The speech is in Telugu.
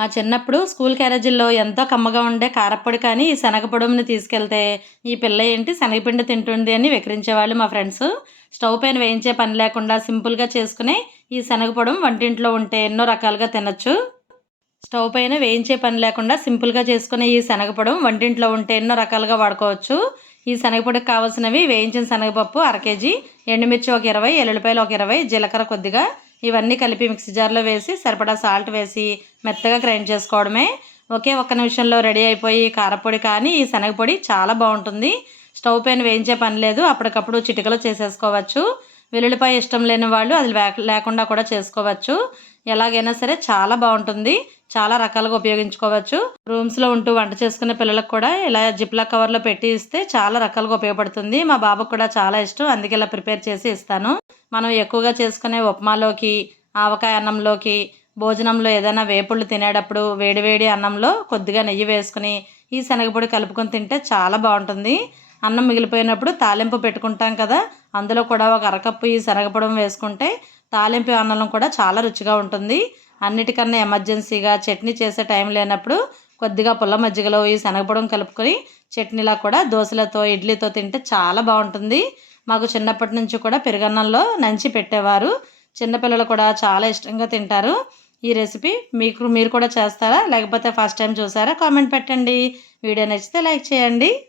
మా చిన్నప్పుడు స్కూల్ క్యారేజీల్లో ఎంతో కమ్మగా ఉండే కారప్పొడి కానీ ఈ శనగపొడుముని తీసుకెళ్తే ఈ పిల్ల ఏంటి శనగపిండి తింటుంది అని వికరించేవాళ్ళు మా ఫ్రెండ్స్. స్టవ్ పైన వేయించే పని లేకుండా సింపుల్గా చేసుకుని ఈ శనగపొడం వంటింట్లో ఉంటే ఎన్నో రకాలుగా తినచ్చు. స్టవ్ పైన వేయించే పని లేకుండా సింపుల్గా చేసుకునే ఈ శనగపొడం వంటింట్లో ఉంటే ఎన్నో రకాలుగా వాడుకోవచ్చు. ఈ శనగపొడికి కావాల్సినవి వేయించిన శనగపప్పు అర కేజీ ఎండుమిర్చి ఒక ఇరవై ఎల్లుల్లిపాయలు ఒక ఇరవై జీలకర్ర కొద్దిగా ఇవన్నీ కలిపి మిక్సీ జార్లో వేసి సరిపడా సాల్ట్ వేసి మెత్తగా గ్రైండ్ చేసుకోవడమే. ఒకే ఒక్క నిమిషంలో రెడీ అయిపోయి కారపొడి కానీ ఈ శనగపొడి చాలా బాగుంటుంది. స్టవ్ పైన వేయించే పని లేదు అప్పటికప్పుడు చిటికలో చేసేసుకోవచ్చు. వెల్లుల్లిపాయ ఇష్టం లేని వాళ్ళు అది లేకుండా కూడా చేసుకోవచ్చు. ఎలాగైనా సరే చాలా బాగుంటుంది. చాలా రకాలుగా ఉపయోగించుకోవచ్చు. రూమ్స్లో ఉంటూ వంట చేసుకునే పిల్లలకు కూడా ఇలా జిప్లా కవర్లో పెట్టి ఇస్తే చాలా రకాలుగా ఉపయోగపడుతుంది. మా బాబుకు కూడా చాలా ఇష్టం అందుకే ఇలా ప్రిపేర్ చేసి ఇస్తాను. మనం ఎక్కువగా చేసుకునే ఉప్మాలోకి ఆవకాయ అన్నంలోకి భోజనంలో ఏదైనా వేపుళ్ళు తినేటప్పుడు వేడివేడి అన్నంలో కొద్దిగా నెయ్యి వేసుకుని ఈ శనగపొడి కలుపుకొని తింటే చాలా బాగుంటుంది. అన్నం మిగిలిపోయినప్పుడు తాలింపు పెట్టుకుంటాం కదా అందులో కూడా ఒక అరకప్పు ఈ శనగపొడం వేసుకుంటే తాలింపు అన్నం కూడా చాలా రుచిగా ఉంటుంది. అన్నిటికన్నా ఎమర్జెన్సీగా చట్నీ చేసే టైం లేనప్పుడు కొద్దిగా పుల్ల మజ్జిగలో ఈ శనగపొడం కలుపుకొని చట్నీలా కూడా దోశలతో ఇడ్లీతో తింటే చాలా బాగుంటుంది. మాకు చిన్నప్పటి నుంచి కూడా పెరుగన్నంలో నంచి పెట్టేవారు. చిన్నపిల్లలు కూడా చాలా ఇష్టంగా తింటారు. ఈ రెసిపీ మీకు మీరు కూడా చేస్తారా? లేకపోతే ఫస్ట్ టైం చూసారా? కామెంట్ పెట్టండి. వీడియో నచ్చితే లైక్ చేయండి.